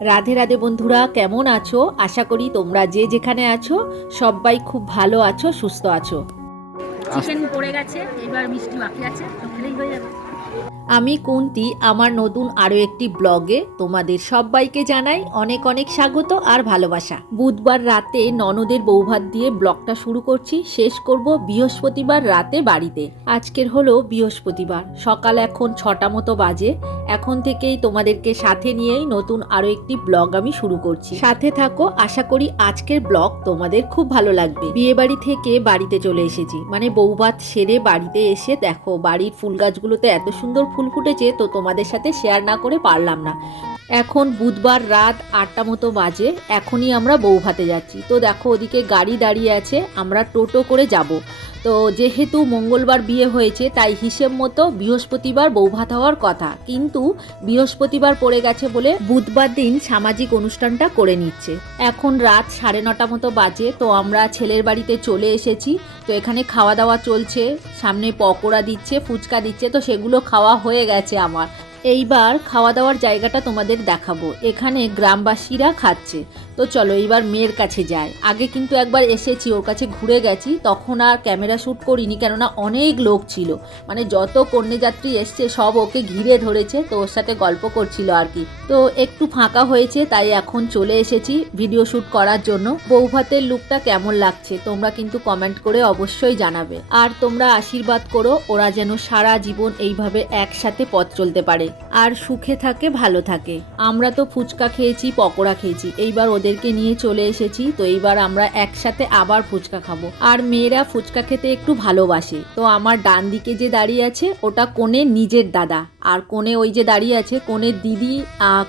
রাধে রাধে বন্ধুরা, কেমন আছো? আশা করি তোমরা যে যেখানে আছো, সবাই খুব ভালো আছো, সুস্থ আছো। চিকেন পড়ে গেছে, এবার মিষ্টি বাকি আছে, তো খেলেই হয়ে যাবে। আমি কুন্তি, আমার নতুন আরও একটি ব্লগে তোমাদের সবাইকে জানাই অনেক অনেক স্বাগত আর ভালোবাসা। বুধবার রাতে ননদের বৌভাত দিয়ে ব্লগটা শুরু করছি, শেষ করব বৃহস্পতিবার রাতে বাড়িতে। আজকের হলো বৃহস্পতিবার, সকাল এখন ছটা মতো বাজে। এখন থেকেই তোমাদেরকে সাথে নিয়েই নতুন আরও একটি ব্লগ আমি শুরু করছি। সাথে থাকো, আশা করি আজকের ব্লগ তোমাদের খুব ভালো লাগবে। বিয়ে বাড়ি থেকে বাড়িতে চলে এসেছি মানে বৌভাত সেরে বাড়িতে এসে দেখো, বাড়ির ফুল গাছগুলোতে এত সুন্দর ফুল ফুটেছে, তো তোমাদের সাথে শেয়ার না করে পারলাম না। এখন বুধবার রাত আটটা মতো বাজে, এখনই আমরা বৌভাতে যাচ্ছি। তো দেখো ওদিকে গাড়ি দাঁড়িয়ে আছে, আমরা টোটো করে যাব। তো যেহেতু মঙ্গলবার বিয়ে হয়েছে, তাই হিসেব মতো বৃহস্পতিবার বৌভাত হওয়ার কথা। কিন্তু বৃহস্পতিবার পড়ে গেছে বলে বুধবার দিন সামাজিক অনুষ্ঠানটা করে নিচ্ছে। এখন রাত সাড়ে নটা মতো বাজে, তো আমরা ছেলের বাড়িতে চলে এসেছি। তো এখানে খাওয়া দাওয়া চলছে, সামনে পকোড়া দিচ্ছে, ফুচকা দিচ্ছে, তো সেগুলো খাওয়া হয়ে গেছে আমার। এইবার খাওয়া দাওয়ার জায়গাটা তোমাদের দেখাবো। এখানে গ্রামবাসীরা খাচ্ছে। তো চলো এইবার মেয়ের কাছে যাই। আগে কিন্তু একবার এসেছি, ওর কাছে ঘুরে গেছি, তখন আর ক্যামেরা শ্যুট করিনি কেননা অনেক লোক ছিল। মানে যত কন্যাযাত্রী এসছে, সব ওকে ঘিরে ধরেছে, তো ওর সাথে গল্প করছিল আর কি। তো একটু ফাঁকা হয়েছে, তাই এখন চলে এসেছি ভিডিও শ্যুট করার জন্য। বৌভাতের লুকটা কেমন লাগছে, তোমরা কিন্তু কমেন্ট করে অবশ্যই জানাবে। আর তোমরা আশীর্বাদ করো, ওরা যেন সারা জীবন এইভাবে একসাথে পথ চলতে পারে। আর সুখে থাকে, ভালো থাকে। আমরা তো ফুচকা খেয়েছি, পকোড়া খেয়েছি। এইবার ওদেরকে নিয়ে চলে এসেছি, তো এইবার আমরা একসাথে আবার ফুচকা খাব। আর মেয়েরা ফুচকা খেতে একটু ভালোবাসে। তো আমার ডান দিকে যে দাঁড়িয়ে আছে, ওটা কোণের নিজের দাদা। আর কোণে ওই যে দাঁড়িয়ে আছে কোণের দিদি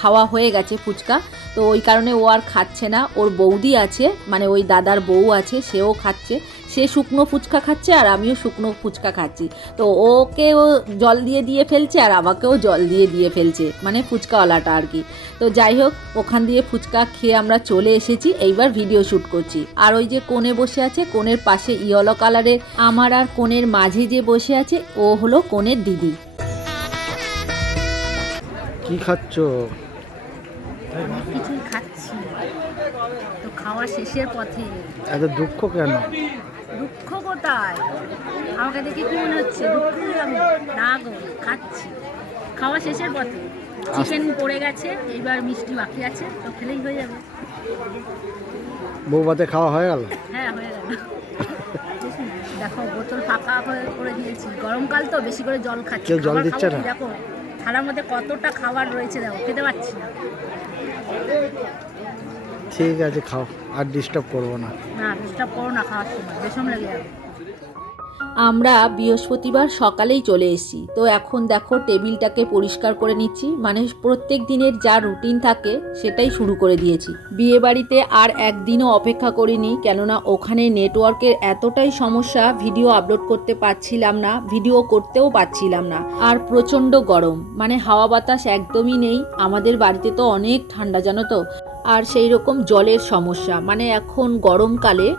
খাওয়া হয়ে গেছে ফুচকা। তো ওই কারণে ও আর খাচ্ছে না। ওর বৌদি আছে মানে ওই দাদার বউ আছে, সেও খাচ্ছে। সে শুকনো ফুচকা খাচ্ছে আর আমিও শুকনো ফুচকা খাচ্ছি। তো ওকেও জল দিয়ে দিয়ে ফেলছে আর আমাকেও জল দিয়ে দিয়ে ফেলছে মানে ফুচকাওয়ালাটা আর কি। তো যাই হোক ওখান দিয়ে ফুচকা খেয়ে আমরা চলে এসেছি এইবার ভিডিও শ্যুট করছি। আর ওই যে কোণে বসে আছে কোণের পাশে ইয়েলো কালারের আমার আর কোণের মাঝে যে বসে আছে ও হলো কোণের দিদি। কি খাচ্ছ? অনেক কিছুই খাচ্ছি। তো খাওয়া শেষের পথে। এত দুঃখ কেন? কোথায় আমাকে দেখে কি মনে হচ্ছে? না গো খাচ্ছি। খাওয়া শেষের পথে। চিকেন পড়ে গেছে এইবার মিষ্টি বাকি আছে তো খেলেই হয়ে যাবে। বৌভাতে খাওয়া হয়ে গেল? হ্যাঁ হয়ে গেল। দেখো বোতল ফাঁকা করে দিয়েছি। গরমকাল তো বেশি করে জল খাচ্ছি। কেউ জল দিচ্ছে না? দেখো থালার মধ্যে কতটা খাবার রয়েছে দেখো খেতে পাচ্ছি না। ঠিক আছে খাও। আর ডিস্টার্ব করব না। না ডিস্টার্ব করো না খাওয়ার সময়। বেসম লেগে যাবে। আমরা বৃহস্পতিবার সকালেই চলে এসেছি। তো এখন দেখো টেবিলটাকে পরিষ্কার করে নিচ্ছি। মানে প্রত্যেক দিনের যা রুটিন থাকে সেটাই শুরু করে দিয়েছি। বিয়ে বাড়িতে আর একদিনও অপেক্ষা করিনি, কেননা ওখানে নেটওয়ার্কের এতটাই সমস্যা, ভিডিও আপলোড করতে পারছিলাম না, ভিডিও করতেও পারছিলাম না। আর প্রচণ্ড গরম মানে হাওয়া বাতাস একদমই নেই। আমাদের বাড়িতে তো অনেক ঠান্ডা, জানো তো? আর সেই রকম জলের সমস্যা। মানে এখন গরমকালে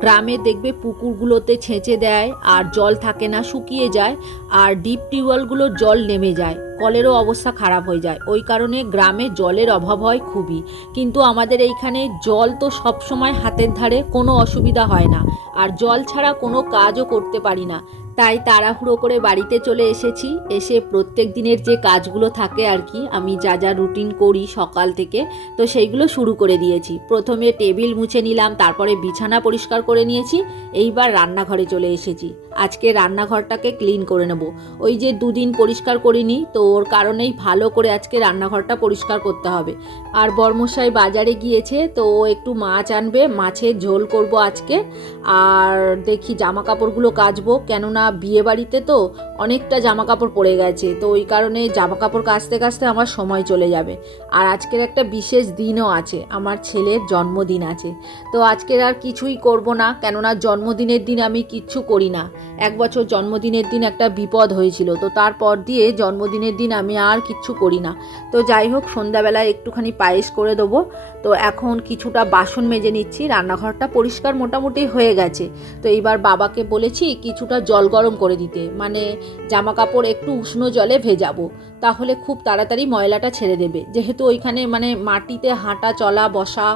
গ্রামে দেখবে পুকুরগুলোতে ছেঁচে দেয় আর জল থাকে না, শুকিয়ে যায় আর ডিপ টিউবওয়েলগুলোর জল নেমে যায়। কলেরও অবস্থা খারাপ হয়ে যায়। ওই কারণে গ্রামে জলের অভাব হয় খুবই। কিন্তু আমাদের এইখানে জল তো সব সময় হাতের ধারে, কোনো অসুবিধা হয় না। আর জল ছাড়া কোনো কাজও করতে পারি না। তাই তাড়াহুড়ো করে বাড়িতে চলে এসেছি। এসে প্রত্যেক দিনের যে কাজগুলো থাকে আর কি, আমি যা যা রুটিন করি সকাল থেকে, তো সেইগুলো শুরু করে দিয়েছি। প্রথমে টেবিল মুছে নিলাম, তারপরে বিছানা পরিষ্কার করে নিয়েছি, এইবার রান্নাঘরে চলে এসেছি। আজকে রান্নাঘরটাকে ক্লিন করে নেব। ওই যে দুদিন পরিষ্কার করিনি, তো ওর কারণেই ভালো করে আজকে রান্নাঘরটা পরিষ্কার করতে হবে। আর বর্মশাই বাজারে গিয়েছে, তো ও একটু মাছ আনবে, মাছের ঝোল করব আজকে। আর দেখি জামা কাপড়গুলো কাচবো, কেননা বিয়ে বাড়িতে তো অনেকটা জামা কাপড় পড়ে গেছে, তো ওই কারণে জামা কাপড় কাচতে কাচতে আমার সময় চলে যাবে। আর আজকের একটা বিশেষ দিনও আছে, আমার ছেলের জন্মদিন আছে। তো আজকের আর কিছুই করব না, কেননা জন্মদিনের দিন আমি কিচ্ছু করি না। এক বছর জন্মদিনের দিন একটা বিপদ হয়েছিল, তো তারপর দিয়ে জন্মদিনের দিন আমি আর কিচ্ছু করি না। তো যাই হোক, সন্ধ্যাবেলায় একটুখানি পায়েস করে দেবো তো এখন কিছুটা বাসন মেজে নিচ্ছি, রান্নাঘরটা পরিষ্কার মোটামুটি হয়ে গেছে। তো এইবার বাবাকে বলেছি কিছুটা জল গরম করে দিতে মানে জামা কাপড় একটু উষ্ণ জলে ভেজাবো, তাহলে খুব তাড়াতাড়ি ময়লাটা ছেড়ে দেবে। যেহেতু ওইখানে মানে মাটিতে হাঁটা চলা বসা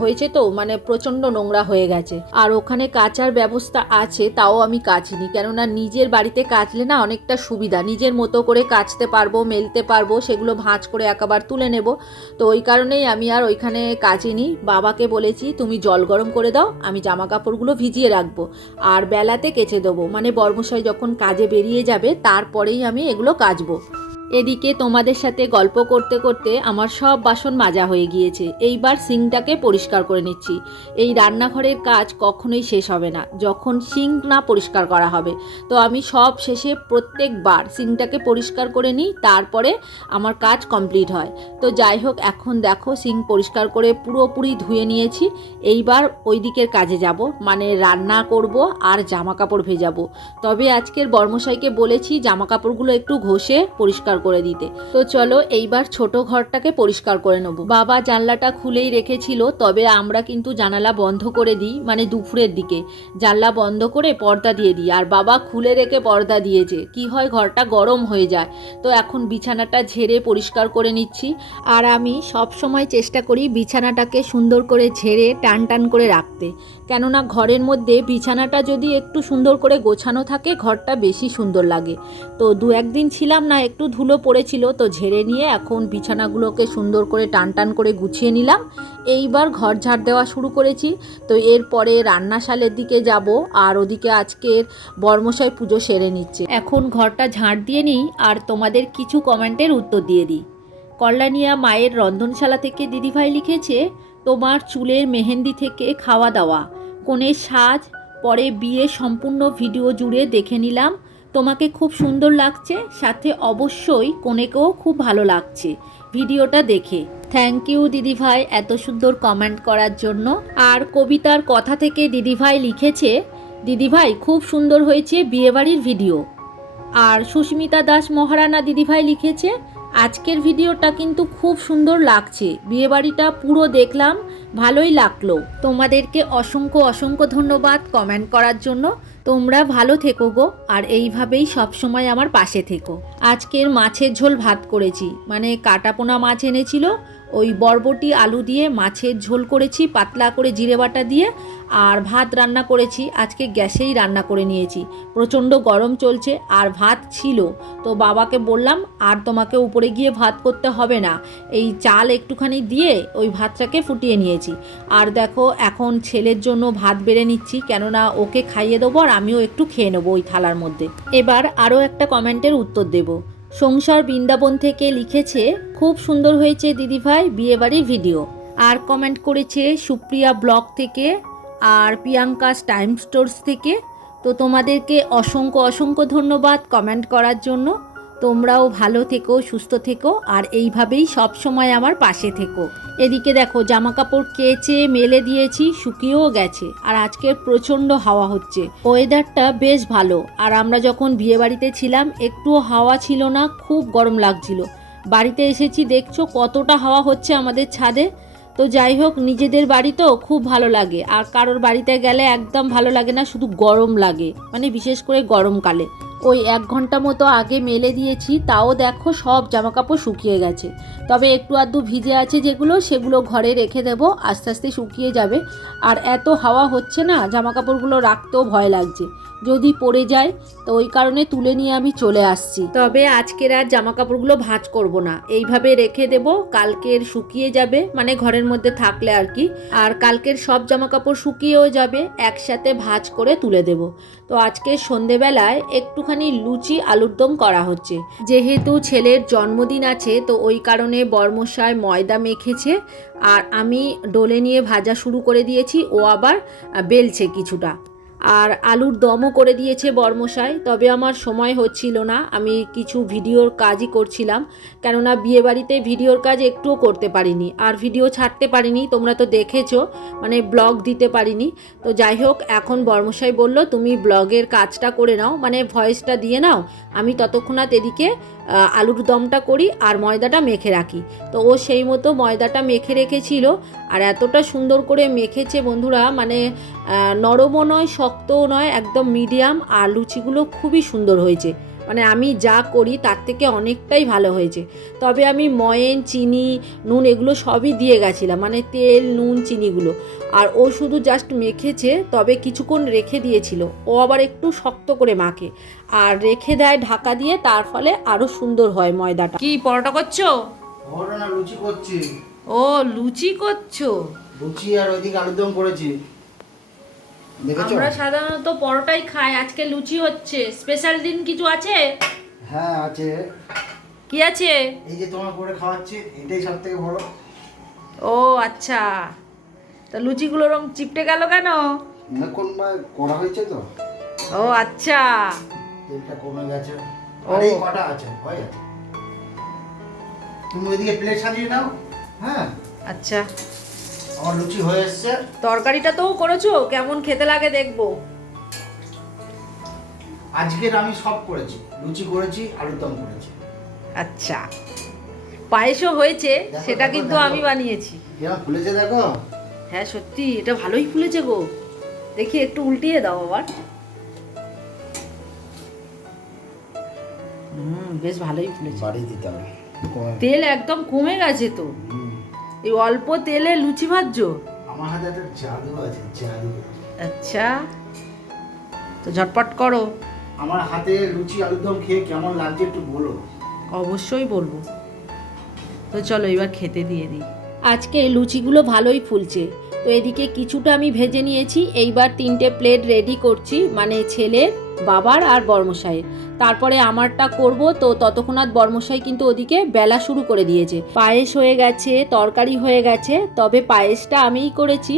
হয়েছে তো মানে প্রচণ্ড নোংরা হয়ে গেছে। আর ওখানে কাচার ব্যবস্থা আছে, তাও আমি কাচিনি, কেননা নিজের বাড়িতে কাচলে না অনেকটা সুবিধা। নিজের মতো করে কাচতে পারব, মেলতে পারব, সেগুলো ভাঁজ করে একাবার তুলে নেব। তো ওই কারণেই আমি আর ওইখানে কাচিনি বাবাকে বলেছি, তুমি জল গরম করে দাও, আমি জামা কাপড়গুলো ভিজিয়ে রাখব। আর বেলাতে কেচে দেবো। মানে বর্মশাই যখন কাজে বেরিয়ে যাবে, তারপরেই আমি এগুলো কাচবো। এদিকে তোমাদের সাথে গল্প করতে করতে আমার সব বাসন মাজা হয়ে গিয়েছে। এইবার সিঙ্কটাকে পরিষ্কার করে নিচ্ছি। এই রান্নাঘরের কাজ কখনোই শেষ হবে না। যখন সিঙ্ক না পরিষ্কার করা হবে, তো আমি সব শেষে প্রত্যেকবার সিঙ্কটাকে পরিষ্কার করে নিই, তারপরে আমার কাজ কমপ্লিট হয়। তো যাই হোক, এখন দেখো সিঙ্ক পরিষ্কার করে পুরোপুরি ধুয়ে নিয়েছি। এইবার ওই দিকের কাজে যাব মানে রান্না করব আর জামা কাপড় ভেজাবো। তবে আজকের বর্মশাইকে বলেছি জামা কাপড়গুলো একটু ঘষে পরিষ্কার করে দিতে। তো চলো এইবার ছোট ঘরটাকে পরিষ্কার করে নেব। বাবা জানলাটা খুলেই রেখেছিল, তবে আমরা কিন্তু জানালা বন্ধ করে দিই মানে দুপুরের দিকে। জানলা বন্ধ করে পর্দা দিয়ে দিই, আর বাবা খুলে রেখে পর্দা দিয়েছে। কি হয়, ঘরটা গরম হয়ে যায়। তো এখন বিছানাটা ঝেড়ে পরিষ্কার করে নিচ্ছি। আর আমি সব সময় চেষ্টা করি বিছানাটাকে সুন্দর করে ঝেড়ে টান টান করে রাখতে। কেননা ঘরের মধ্যে বিছানাটা যদি একটু সুন্দর করে গোছানো থাকে, ঘরটা বেশি সুন্দর লাগে। তো দু একদিন ছিলাম না, একটু ধুলো পড়েছিল, তো ঝেড়ে নিয়ে এখন বিছানাগুলোকে সুন্দর করে টান টান করে গুছিয়ে নিলাম। এইবার ঘর ঝাড় দেওয়া শুরু করেছি। তো এরপরে রান্নাশালের দিকে যাব, আর ওদিকে আজকের বর্মশাই পুজো সেরে নিচ্ছে। এখন ঘরটা ঝাড় দিয়ে নিই, আর তোমাদের কিছু কমেন্টের উত্তর দিয়ে দিই। কল্যাণিয়া মায়ের রন্ধনশালা থেকে দিদিভাই লিখেছে তোমার চুলের মেহেন্দি থেকে খাওয়া দাওয়া। কনের সাজ, পরে বিয়ে সম্পূর্ণ ভিডিও জুড়ে দেখে নিলাম। তোমাকে খুব সুন্দর লাগছে, সাথে অবশ্যই কনেকেও খুব ভালো লাগছে। ভিডিওটা দেখে। থ্যাংক ইউ দিদিভাই, এত সুন্দর কমেন্ট করার জন্য। আর কবিতার কথা থেকে দিদিভাই লিখেছে, দিদিভাই, খুব সুন্দর হয়েছে বিয়েবাড়ির ভিডিও। আর সুস্মিতা দাস মহারানা দিদিভাই লিখেছে আজকের ভিডিওটা কিন্তু খুব সুন্দর লাগছে। বিয়েবাড়িটা পুরো দেখলাম, ভালোই লাগল। তোমাদেরকে অসংখ্য অসংখ্য ধন্যবাদ কমেন্ট করার জন্য। তোমরা ভালো থেকো গো, আর এইভাবেই সবসময় আমার পাশে থেকো। আজকের মাছের ঝোল ভাত করেছি মানে কাটাপোনা মাছ এনেছিল ওই বরবটি আলু দিয়ে, মাছের ঝোল করেছি, পাতলা করে জিরে বাটা দিয়ে, আর ভাত রান্না করেছি। আজকে গ্যাসেই রান্না করে নিয়েছি। প্রচণ্ড গরম চলছে, আর ভাত ছিল। তো বাবাকে বললাম, আর তোমাকে উপরে গিয়ে ভাত করতে হবে না। এই চাল একটুখানি দিয়ে ওই ভাতটাকে ফুটিয়ে নিয়েছি। আর দেখো, এখন ছেলের জন্য ভাত বেড়ে নিচ্ছি, কেননা ওকে খাইয়ে দেবো আর আমিও একটু খেয়ে নেব ওই থালার মধ্যে। এবার আরও একটা কমেন্টের উত্তর দেব। সংসার বৃন্দাবন থেকে লিখেছে, খুব সুন্দর হয়েছে দিদিভাই, বিয়েবাড়ির ভিডিও। আর কমেন্ট করেছে, সুপ্রিয়া ব্লগ থেকে আর প্রিয়াঙ্কাস টাইম স্টোর্স থেকে। তো তোমাদেরকে অসংখ্য অসংখ্য ধন্যবাদ কমেন্ট করার জন্য। তোমরাও ভালো থেকো, সুস্থ থেকো, আর এইভাবেই সব সময় আমার পাশে থেকো। এদিকে দেখো জামা কাপড় কেচে মেলে দিয়েছি, শুকিয়েও গেছে। আর আজকে প্রচণ্ড হাওয়া হচ্ছে। ওয়েদারটা বেশ ভালো। আর আমরা যখন বিয়েবাড়িতে ছিলাম, একটুও হাওয়া ছিল না, খুব গরম লাগছিল। বাড়িতে এসেছি, দেখছ কতটা হাওয়া হচ্ছে আমাদের ছাদে? তো যাই হোক, নিজেদের বাড়ি তো খুব ভালো লাগে। আর কারোর বাড়িতে গেলে একদম ভালো লাগে না, শুধু গরম লাগে। মানে বিশেষ করে গরমকালে। ওই এক ঘণ্টা মতো আগে মেলে দিয়েছি, তাও দেখো সব জামাকাপড় শুকিয়ে গেছে। তবে একটু আধটু ভিজে আছে যেগুলো, সেগুলো ঘরে রেখে দেব, আস্তে আস্তে শুকিয়ে যাবে। আর এত হাওয়া হচ্ছে না, জামাকাপড়গুলো রাখতেও ভয় লাগছে। যদি পড়ে যায়, তো ওই কারণে তুলে নিয়ে আমি চলে আসছি। তবে আজকের আর জামা কাপড়গুলো ভাঁজ করব না। এইভাবে রেখে দেব, কালকের শুকিয়ে যাবে মানে ঘরের মধ্যে থাকলে আর কি। আর কালকের সব জামা কাপড় শুকিয়েও যাবে, একসাথে ভাঁজ করে তুলে দেব। তো আজকে সন্ধেবেলায় একটুখানি লুচি আলুর দম করা হচ্ছে। যেহেতু ছেলের জন্মদিন আছে, তো ওই কারণে বর্মশায় ময়দা মেখেছে। আর আমি ডোলে নিয়ে ভাজা শুরু করে দিয়েছি, ও আবার বেলছে কিছুটা। আর আলুর দমও করে দিয়েছে বর্মশাই, তবে আমার সময় হচ্ছিল না, আমি কিছু ভিডিওর কাজই করছিলাম, কেননা বিয়েবাড়িতে ভিডিওর কাজ একটুও করতে পারিনি, আর ভিডিও ছাড়তে পারিনি, তোমরা তো দেখেছ মানে ব্লগ দিতে পারিনি, তো যাই হোক, এখন বর্মশাই বলল, তুমি ব্লগের কাজটা করে নাও মানে ভয়েসটা দিয়ে নাও, আমি ততক্ষণাৎ এদিকে আলুর দমটা করি আর ময়দাটা মেখে রাখি। তো ও সেই মতো ময়দাটা মেখে রেখেছিল, আর এতটা সুন্দর করে মেখেছে বন্ধুরা মানে নরমও নয় শক্তও নয় একদম মিডিয়াম আর লুচিগুলো খুবই সুন্দর হয়েছে। মানে আমি যা করি তার থেকে অনেকটাই ভালো হয়েছে। তবে আমি ময়েন চিনি নুন এগুলো সবই দিয়ে গেছিলাম মানে তেল নুন চিনিগুলো। আর ও শুধু জাস্ট মেখেছে তবে কিছুক্ষণ রেখে দিয়েছিল। ও আবার একটু শক্ত করে মাখে। আর রেখে দেয় ঢাকা দিয়ে তার ফলে আরও সুন্দর হয় ময়দাটা। কি পরোটা করছ? লুচি করছি। ও লুচি করছ? লুচি আর ওইদিকে আলুদম করেছি। দেখেছ আমরা সাধারণত পরোটাই খাই আজকে লুচি হচ্ছে। স্পেশাল দিন কিছু আছে? হ্যাঁ আছে। কি আছে? এই যে তোমার করে খাওয়াচ্ছি এটাই সব থেকে বড়। ও আচ্ছা। তা লুচিগুলো রং চিপটে গেল কেন? এখন বা করা হয়েছে তো। ও আচ্ছা। তেলটা কমে গেছে। আর কটা আছে হয়ে গেছে তুমি ওইদিকে প্লেট সাজিয়ে নাও হ্যাঁ? আচ্ছা। আমার লুচি হয়ে এসছে। তরকারিটা তো করেছ কেমন খেতে লাগে দেখব। আজকের আমি সব করেছি লুচি করেছি আলুর দম করেছি। আচ্ছা পায়েসও হয়েছে সেটা কিন্তু আমি বানিয়েছি। কেমন ফুলেছে দেখো। হ্যাঁ সত্যি এটা ভালোই ফুলেছে গো। দেখি একটু উল্টিয়ে দাও আবার। হুম বেশ ভালোই ফুলেছে। বাড়ি দিতে হবে। তেল একদম কমে গেছে তো। এই অল্প তেলে লুচি ভাজছো? আমার হাতে একটা জাদু আছে জাদু। আচ্ছা। তো ঝটপট করো। আমার হাতে লুচি আলুরদম খেয়ে কেমন লাগছে একটু বলো। অবশ্যই বলব। তো চলো এবার খেতে দিয়ে দিই। আজকে লুচিগুলো ভালোই ফুলছে। তো এদিকে কিছুটা আমি ভেজে নিয়েছি। এইবার তিনটে প্লেট রেডি করছি মানে ছেলের বাবার আর বর্মশাইয়ের। তারপরে আমারটা করব, তো ততক্ষণাৎ বর্মশাই কিন্তু ওদিকে বেলা শুরু করে দিয়েছে। পায়েস হয়ে গেছে, তরকারি হয়ে গেছে, তবে পায়েসটা আমিই করেছি,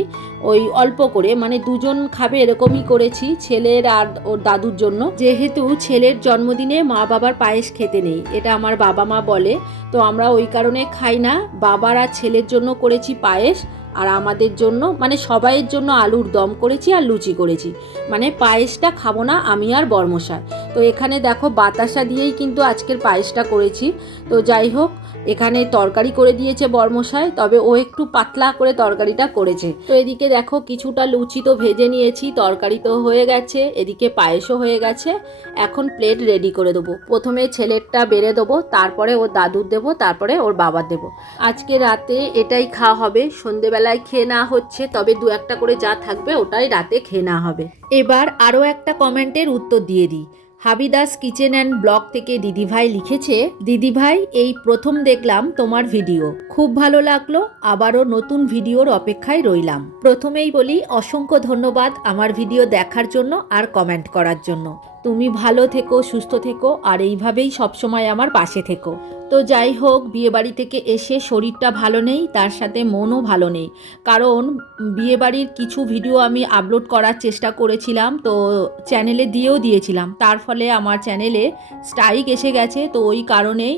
ওই অল্প করে মানে দুজন খাবে এরকমই করেছি, ছেলের আর ওর দাদুর জন্য। যেহেতু ছেলের জন্মদিনে মা বাবার পায়েস খেতে নেই, এটা আমার বাবা মা বলে, তো আমরা ওই কারণে খাই না। বাবার আর ছেলের জন্য করেছি পায়েস আর আমাদের জন্য মানে সবাইয়ের জন্য আলুর দম করেছি আর লুচি করেছি। মানে পায়েসটা খাব না আমি আর বর্মশায় তো এখানে দেখো বাতাসা দিয়েই কিন্তু আজকের পায়েসটা করেছি। তো যাই হোক এখানে তরকারি করে দিয়েছে বর্মশাই, তবে ও একটু পাতলা করে তরকারিটা করেছে। তো এদিকে দেখো কিছুটা লুচি তো ভেজে নিয়েছি, তরকারি তো হয়ে গেছে, এদিকে পায়েসও হয়ে গেছে। এখন প্লেট রেডি করে দেবো। প্রথমে ছেলেরটা বেড়ে দেবো, তারপরে ওর দাদুর দেবো, তারপরে ওর বাবার দেবো। আজকে রাতে এটাই খাওয়া হবে। সন্ধেবেলায় খেয়ে না হচ্ছে, তবে দু একটা করে যা থাকবে ওটাই রাতে খেয়ে না হবে। এবার আরও একটা কমেন্টের উত্তর দিয়ে দিই। হাবিদাস কিচেন অ্যান্ড ব্লগ থেকে দিদিভাই লিখেছে, দিদিভাই, এই প্রথম দেখলাম তোমার ভিডিও। খুব ভালো লাগল, আবারও নতুন ভিডিওর অপেক্ষায় রইলাম। প্রথমেই বলি, অসংখ্য ধন্যবাদ আমার ভিডিও দেখার জন্য আর কমেন্ট করার জন্য। তুমি ভালো থেকো, সুস্থ থেকো, আর এইভাবেই সবসময় আমার পাশে থেকো। তো যাই হোক, বিয়েবাড়ি থেকে এসে শরীরটা ভালো নেই, তার সাথে মনও ভালো নেই। কারণ বিয়েবাড়ির কিছু ভিডিও আমি আপলোড করার চেষ্টা করেছিলাম, তো চ্যানেলে দিয়েও দিয়েছিলাম। তার ফলে আমার চ্যানেলে স্ট্রাইক এসে গেছে, তো ওই কারণেই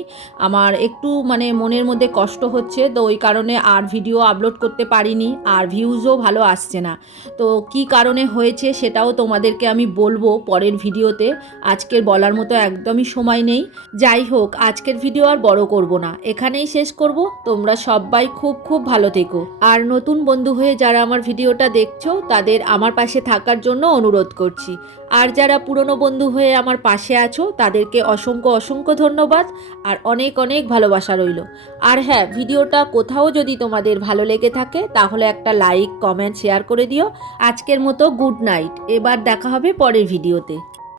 আমার একটু মানে মনের মধ্যে কষ্ট হচ্ছে, তো ওই কারণে আর ভিডিও আপলোড করতে পারিনি, আর ভিউজও ভালো আসছে না। তো কি কারণে হয়েছে সেটাও তোমাদেরকে আমি বলব, পরের ভিডিওতে। আজকের বলার মতো একদমই সময় নেই। যাই হোক, আজকের ভিডিও আর বড় করব না। এখানেই শেষ করব। তোমরা সবাই খুব খুব ভালো থেকো। আর নতুন বন্ধু হয়ে যারা আমার ভিডিওটা দেখছ, তাদের আমার পাশে থাকার জন্য অনুরোধ করছি। আর যারা পুরনো বন্ধু হয়ে আমার পাশে আছো, তাদেরকে অসংখ্য অসংখ্য ধন্যবাদ আর অনেক অনেক ভালোবাসা রইল। আর হ্যাঁ ভিডিওটা কোথাও যদি তোমাদের ভালো লেগে থাকে, তাহলে একটা লাইক, কমেন্ট, শেয়ার করে দিও। আজকের মতো গুড নাইট। এবার দেখা হবে পরের ভিডিওতে।